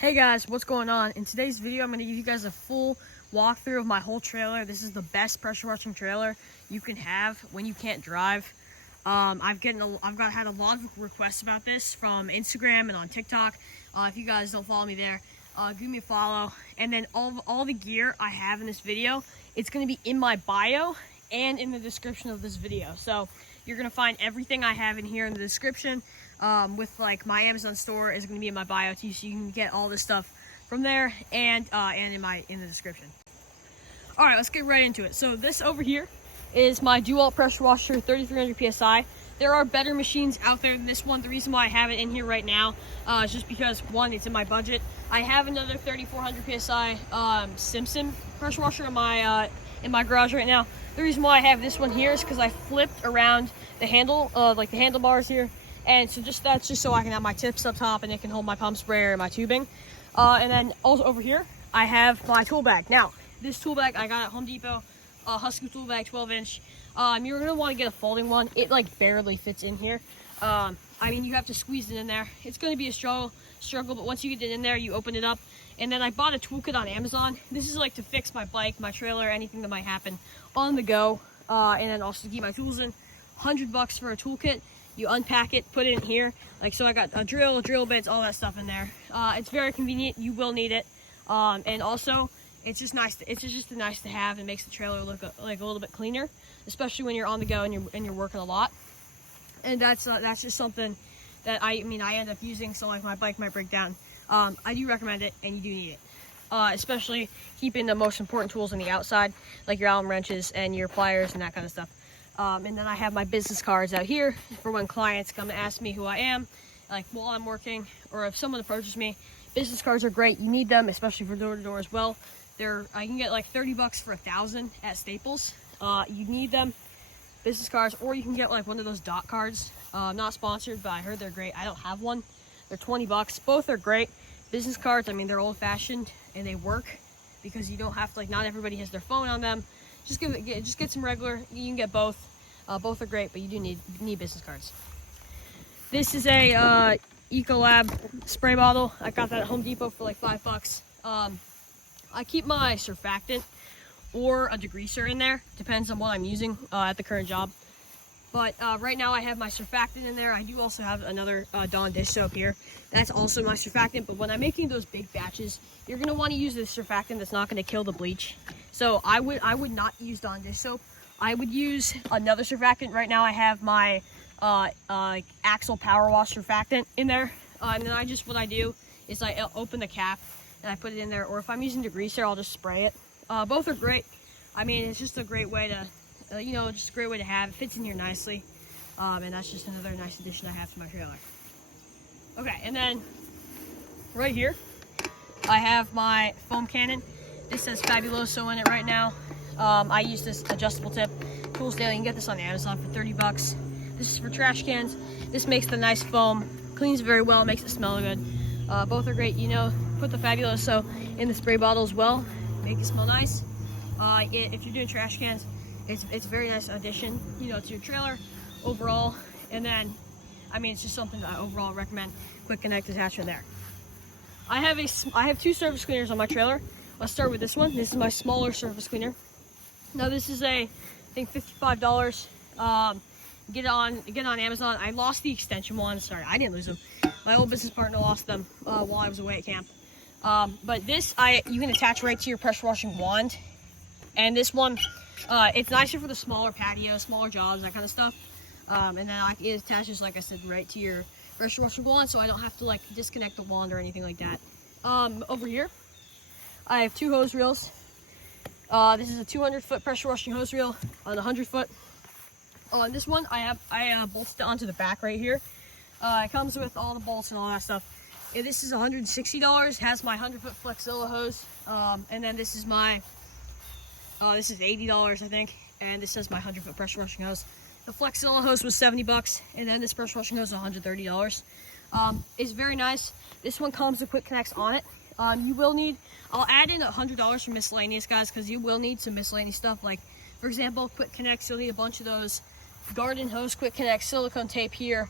Hey guys, what's going on? In today's video, I'm going to give you guys a full walkthrough of my whole trailer. This is the best pressure washing trailer you can have when you can't drive. I've had a lot of requests about this from Instagram and on TikTok. If you guys don't follow me there, give me a follow. And then all the gear I have in this video, it's going to be in my bio and in the description of this video. So you're going to find everything I have in here in the description. With like my Amazon store is going to be in my bio too, so you can get all this stuff from there and in the description. All right, let's get right into it. So this over here is my DeWalt pressure washer, 3300 psi. There are better machines out there than this one. The reason why I have it in here right now is just because, one, it's in my budget. I have another 3400 psi Simpson pressure washer in my garage right now. The reason why I have this one here is because I flipped around the handle, like the handlebars here. And so that's just so I can have my tips up top and it can hold my pump sprayer and my tubing. And then also over here, I have my tool bag. Now, this tool bag I got at Home Depot, Husky tool bag, 12-inch. You're gonna want to get a folding one. It like barely fits in here. I mean, you have to squeeze it in there. It's gonna be a struggle, but once you get it in there, you open it up. And then I bought a toolkit on Amazon. This is like to fix my bike, my trailer, anything that might happen on the go. And then also to keep my tools in. $100 for a toolkit. You unpack it, put it in here. Like, so I got a drill bits, all that stuff in there. It's very convenient. You will need it. And also, it's just nice. It's just nice to have. It makes the trailer look like a little bit cleaner, especially when you're on the go and you're working a lot. And that's just something that I end up using. So like my bike might break down. I do recommend it, and you do need it. Especially keeping the most important tools on the outside, like your Allen wrenches and your pliers and that kind of stuff. And then I have my business cards out here for when clients come to ask me who I am, like while I'm working, or if someone approaches me. Business cards are great. You need them, especially for door-to-door as well. I can get like $30 for 1,000 at Staples. You need them, business cards, or you can get like one of those dot cards. Not sponsored, but I heard they're great. I don't have one. They're $20. Both are great. Business cards, I mean, they're old-fashioned and they work because you don't have to, like, not everybody has their phone on them. Just get some regular. You can get both. Both are great, but you do need business cards. This is a Ecolab spray bottle. I got that at Home Depot for like $5. I keep my surfactant or a degreaser in there. Depends on what I'm using at the current job. But right now I have my surfactant in there. I do also have another Dawn dish soap here. That's also my surfactant. But when I'm making those big batches, you're gonna want to use this surfactant that's not gonna kill the bleach. So I would not use Dawn dish soap. I would use another surfactant. Right now I have my Axle Power Wash surfactant in there. And then what I do is I open the cap and I put it in there. Or if I'm using degreaser, I'll just spray it. Both are great. I mean, it's just a great way to, just a great way to have. It fits in here nicely. And that's just another nice addition I have to my trailer. Okay, and then right here, I have my foam cannon. This says Fabuloso in it right now. I use this adjustable tip. Tools Daily. You can get this on Amazon for $30. This is for trash cans. This makes the nice foam. Cleans very well. Makes it smell good. Both are great. Put the Fabuloso in the spray bottle as well. Make it smell nice. If you're doing trash cans, it's a very nice addition, to your trailer overall. And then, it's just something that I overall recommend. Quick connect attachment there. I have two surface cleaners on my trailer. Let's start with this one. This is my smaller surface cleaner. Now this is I think $55. Get it on Amazon. I lost the extension one. Sorry, I didn't lose them. My old business partner lost them while I was away at camp. But this you can attach right to your pressure washing wand. And this one, it's nicer for the smaller patios, smaller jobs, that kind of stuff. And then it attaches, like I said, right to your pressure washing wand, so I don't have to like disconnect the wand or anything like that. Over here, I have two hose reels. This is a 200-foot pressure washing hose reel on a 100-foot. On this one, I bolted it onto the back right here. It comes with all the bolts and all that stuff. And this is $160. Has my 100-foot Flexilla hose. And then this is this is $80, I think. And this has my 100-foot pressure washing hose. The Flexilla hose was $70, and then this pressure washing hose is $130. It's very nice. This one comes with quick connects on it. You will need, I'll add in $100 for miscellaneous, guys, because you will need some miscellaneous stuff. Like, for example, quick connects, you'll need a bunch of those garden hose quick connects, silicone tape here.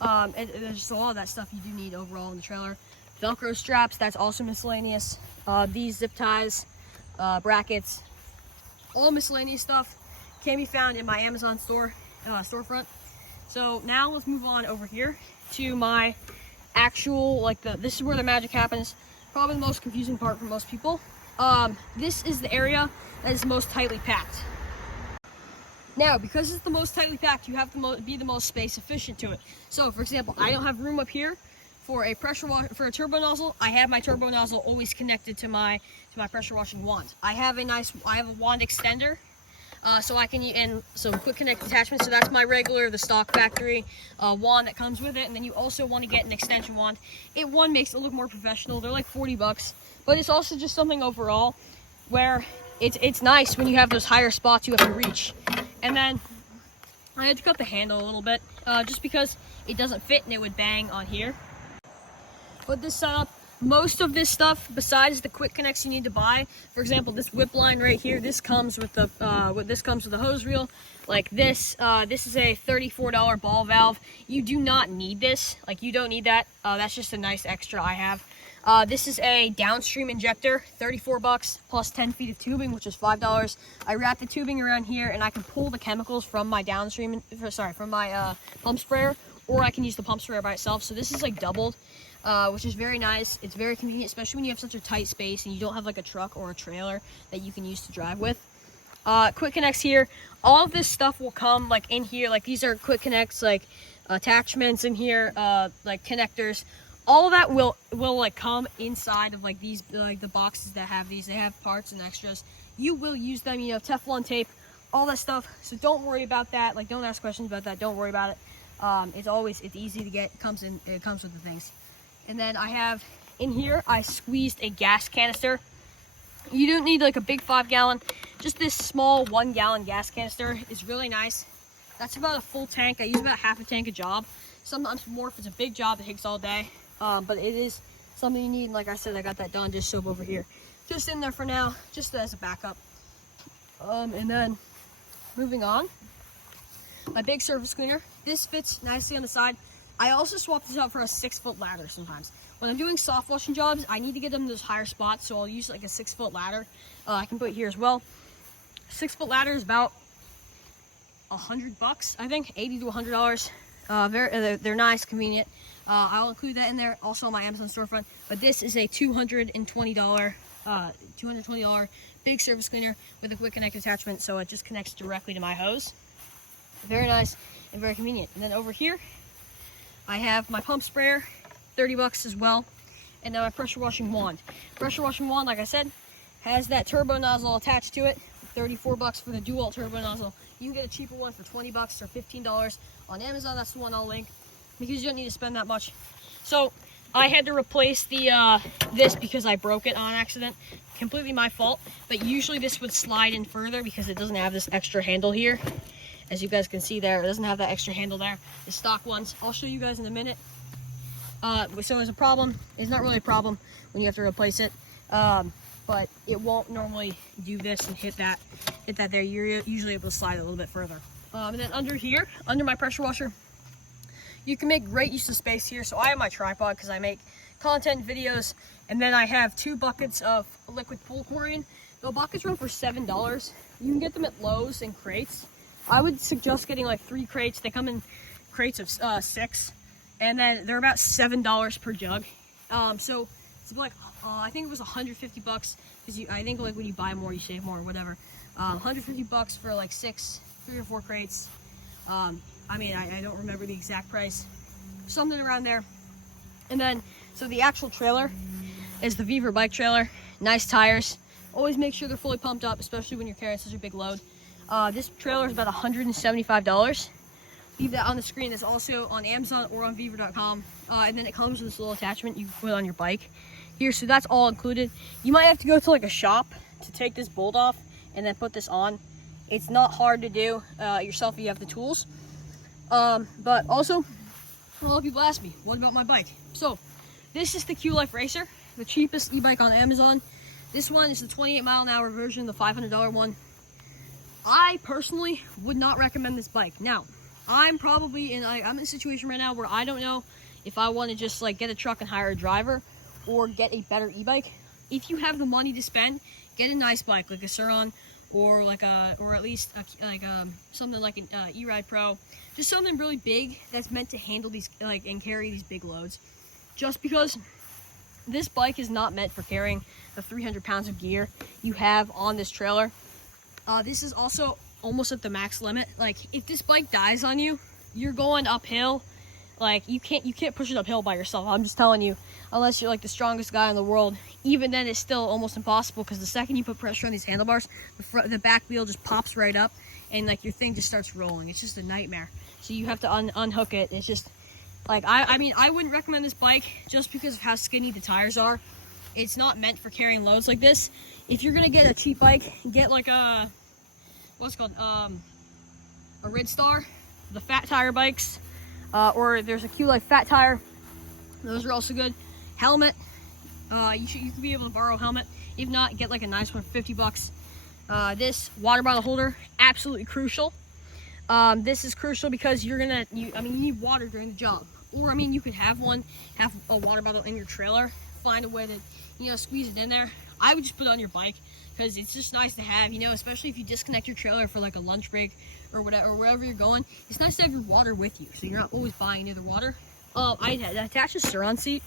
And there's just a lot of that stuff you do need overall in the trailer. Velcro straps, that's also miscellaneous. These zip ties, brackets, all miscellaneous stuff can be found in my Amazon storefront. So now let's move on over here to my actual, this is where the magic happens. Probably the most confusing part for most people. This is the area that is most tightly packed. Now, because it's the most tightly packed, you have to be the most space efficient to it. So, for example, I don't have room up here for a for a turbo nozzle. I have my turbo nozzle always connected to my pressure washing wand. I have a wand extender, so I can quick connect attachment. So that's my regular, the stock factory wand that comes with it. And then you also want to get an extension wand. One makes it look more professional. They're like 40 bucks, but it's also just something overall where it's nice when you have those higher spots you have to reach. And then I had to cut the handle a little bit, just because it doesn't fit and it would bang on here. But this setup, most of this stuff, besides the quick connects you need to buy, for example, this whip line right here, this comes with the hose reel. Like this, this is a $34 ball valve. You do not need this. Like, you don't need that. That's just a nice extra I have. This is a downstream injector, 34 bucks plus 10 feet of tubing, which is $5. I wrap the tubing around here and I can pull the chemicals from my from my pump sprayer, or I can use the pump sprayer by itself. So this is like doubled, which is very nice. It's very convenient, especially when you have such a tight space and you don't have like a truck or a trailer that you can use to drive with. Quick connects here. All of this stuff will come like in here. Like, these are quick connects, like attachments in here, like connectors. All of that will like come inside of like these, like the boxes that have these. They have parts and extras. You will use them, you know, Teflon tape, all that stuff. So don't worry about that. Like, don't ask questions about that. Don't worry about it. It's easy to get. It comes with the things. And then I have in here, I squeezed a gas canister. You don't need like a big 5-gallon. Just this small 1-gallon gas canister is really nice. That's about a full tank. I use about half a tank a job. Sometimes more if it's a big job that takes all day. But it is something you need. And like I said, I got that Dawn dish soap over here, just in there for now, just as a backup. And then moving on, my big surface cleaner. This fits nicely on the side. I also swap this out for a 6-foot ladder sometimes. When I'm doing soft washing jobs, I need to get them to those higher spots, so I'll use like a 6-foot ladder. I can put here as well. 6-foot ladder is about $100, I think, $80 to $100. They're nice, convenient. I'll include that in there, also on my Amazon storefront. But this is a $220 big surface cleaner with a quick connect attachment, so it just connects directly to my hose. Very nice and very convenient. And then over here, I have my pump sprayer, 30 bucks as well, and then my pressure washing wand. Pressure washing wand, like I said, has that turbo nozzle attached to it. 34 bucks for the dual turbo nozzle. You can get a cheaper one for 20 bucks or $15 on Amazon. That's the one I'll link, because you don't need to spend that much. So I had to replace the this because I broke it on accident. Completely my fault. But usually this would slide in further because it doesn't have this extra handle here. As you guys can see there, it doesn't have that extra handle there. The stock ones, I'll show you guys in a minute. So it's a problem. It's not really a problem when you have to replace it. But it won't normally do this and hit that there. You're usually able to slide it a little bit further. And then under here, under my pressure washer, you can make great use of space here. So I have my tripod because I make content videos, and then I have 2 buckets of liquid pool chlorine. The buckets run for $7. You can get them at Lowe's in crates. I would suggest getting like 3 crates. They come in crates of 6, and then they're about $7 per jug. So it's like I think it was 150 bucks, because I think like when you buy more, you save more or whatever. 150 bucks for like 3 or 4 crates. I mean, I don't remember the exact price, something around there. And then, so the actual trailer is the Viver bike trailer. Nice tires. Always make sure they're fully pumped up, especially when you're carrying such a big load. This trailer is about $175. Leave that on the screen. It's also on Amazon or on Viver.com. And then it comes with this little attachment you can put on your bike here. So that's all included. You might have to go to like a shop to take this bolt off and then put this on. It's not hard to do yourself if you have the tools. But also, a lot of people ask me, what about my bike? So this is the Q-Life Racer, the cheapest e-bike on Amazon. This one is the 28-mile-an-hour version, the $500 one. I personally would not recommend this bike. Now, I'm probably I'm in a situation right now where I don't know if I want to just like get a truck and hire a driver, or get a better e-bike. If you have the money to spend, get a nice bike like a Suron, or or at least something like an E-Ride Pro, just something really big that's meant to handle these and carry these big loads. Just because this bike is not meant for carrying the 300 pounds of gear you have on this trailer. This is also almost at the max limit. Like, if this bike dies on you, you're going uphill. Like, you can't push it uphill by yourself. I'm just telling you, unless you're like the strongest guy in the world. Even then, it's still almost impossible, because the second you put pressure on these handlebars, the back wheel just pops right up, and like your thing just starts rolling. It's just a nightmare. So you have to unhook it. It's just like, I mean, I wouldn't recommend this bike just because of how skinny the tires are. It's not meant for carrying loads like this. If you're gonna get a cheap bike, get like a what's it called, a Red Star, the fat tire bikes. Or there's a Q-Life fat tire. Those are also good. Helmet. You could be able to borrow a helmet. If not, get like a nice one for 50 bucks. This water bottle holder, absolutely crucial. This is crucial because you need water during the job. Or, I mean, you could have a water bottle in your trailer. Find a way to, squeeze it in there. I would just put it on your bike, because it's just nice to have, especially if you disconnect your trailer for like a lunch break or whatever, or wherever you're going. It's nice to have your water with you, so you're not always buying another water. I attached a Suron seat.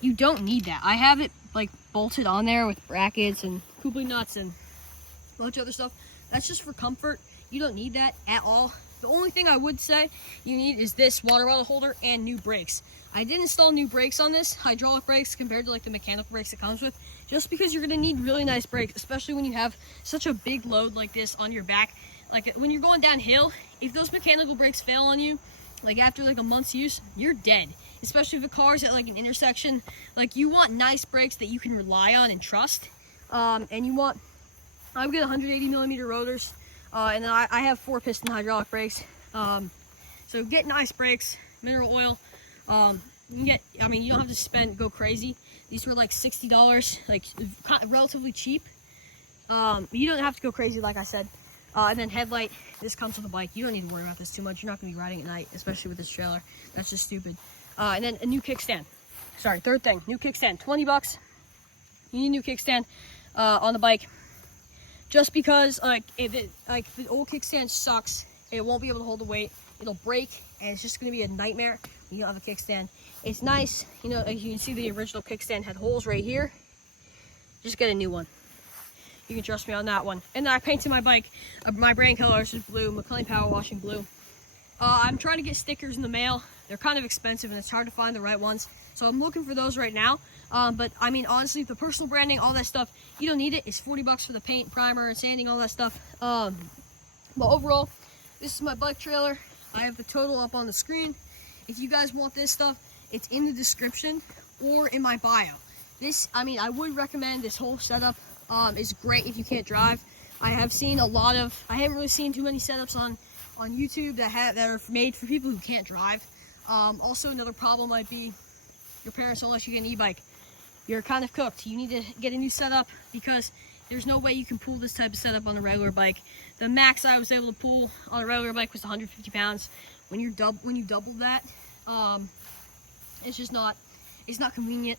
You don't need that. I have it like bolted on there with brackets and Kublai nuts and a bunch of other stuff. That's just for comfort. You don't need that at all. The only thing I would say you need is this water bottle holder and new brakes. I did install new brakes on this, hydraulic brakes, compared to like the mechanical brakes it comes with, just because you're gonna need really nice brakes, especially when you have such a big load like this on your back. Like, when you're going downhill, if those mechanical brakes fail on you, like after like a month's use, you're dead. Especially if a car's at like an intersection. Like, you want nice brakes that you can rely on and trust. And I would get 180 millimeter rotors. And then I have 4-piston hydraulic brakes. So get nice brakes, mineral oil. You don't have to go crazy. These were like $60, like relatively cheap. You don't have to go crazy, like I said. And then headlight, this comes with a bike. You don't need to worry about this too much. You're not gonna be riding at night, especially with this trailer. That's just stupid. And then a new kickstand. Sorry, third thing, new kickstand, 20 bucks. You need a new kickstand on the bike. Just because the old kickstand sucks. It won't be able to hold the weight. It'll break, and it's just gonna be a nightmare when you don't have a kickstand. It's nice, as you can see, the original kickstand had holes right here. Just get a new one. You can trust me on that one. And then I painted my bike, my brand color is blue, MacLane Power Washing blue. I'm trying to get stickers in the mail. They're kind of expensive, and it's hard to find the right ones. So I'm looking for those right now. But I mean, honestly, the personal branding, all that stuff, you don't need it. It's 40 bucks for the paint, primer, and sanding, all that stuff. But overall, this is my bike trailer. I have the total up on the screen. If you guys want this stuff, it's in the description or in my bio. I would recommend this whole setup. Is great if you can't drive. I haven't really seen too many setups on YouTube that are made for people who can't drive. Also, another problem might be your parents won't let you get an e-bike. You're kind of cooked. You need to get a new setup, because there's no way you can pull this type of setup on a regular bike. The max I was able to pull on a regular bike was 150 pounds. When you double that, it's not convenient.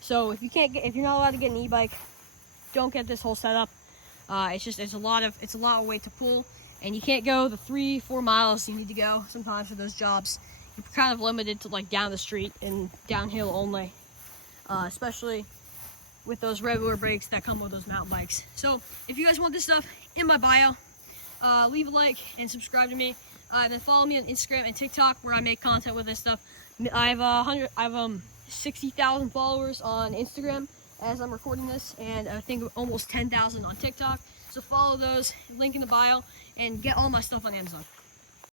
So if you're not allowed to get an e-bike, don't get this whole setup. It's a lot of weight to pull, and you can't go the 3-4 miles you need to go sometimes for those jobs. You're kind of limited to like down the street and downhill only, especially with those regular brakes that come with those mountain bikes. So if you guys want this stuff, in my bio, leave a like and subscribe to me. Then follow me on Instagram and TikTok, where I make content with this stuff. I have 60,000 followers on Instagram as I'm recording this, and I think almost 10,000 on TikTok. So follow those, link in the bio, and get all my stuff on Amazon.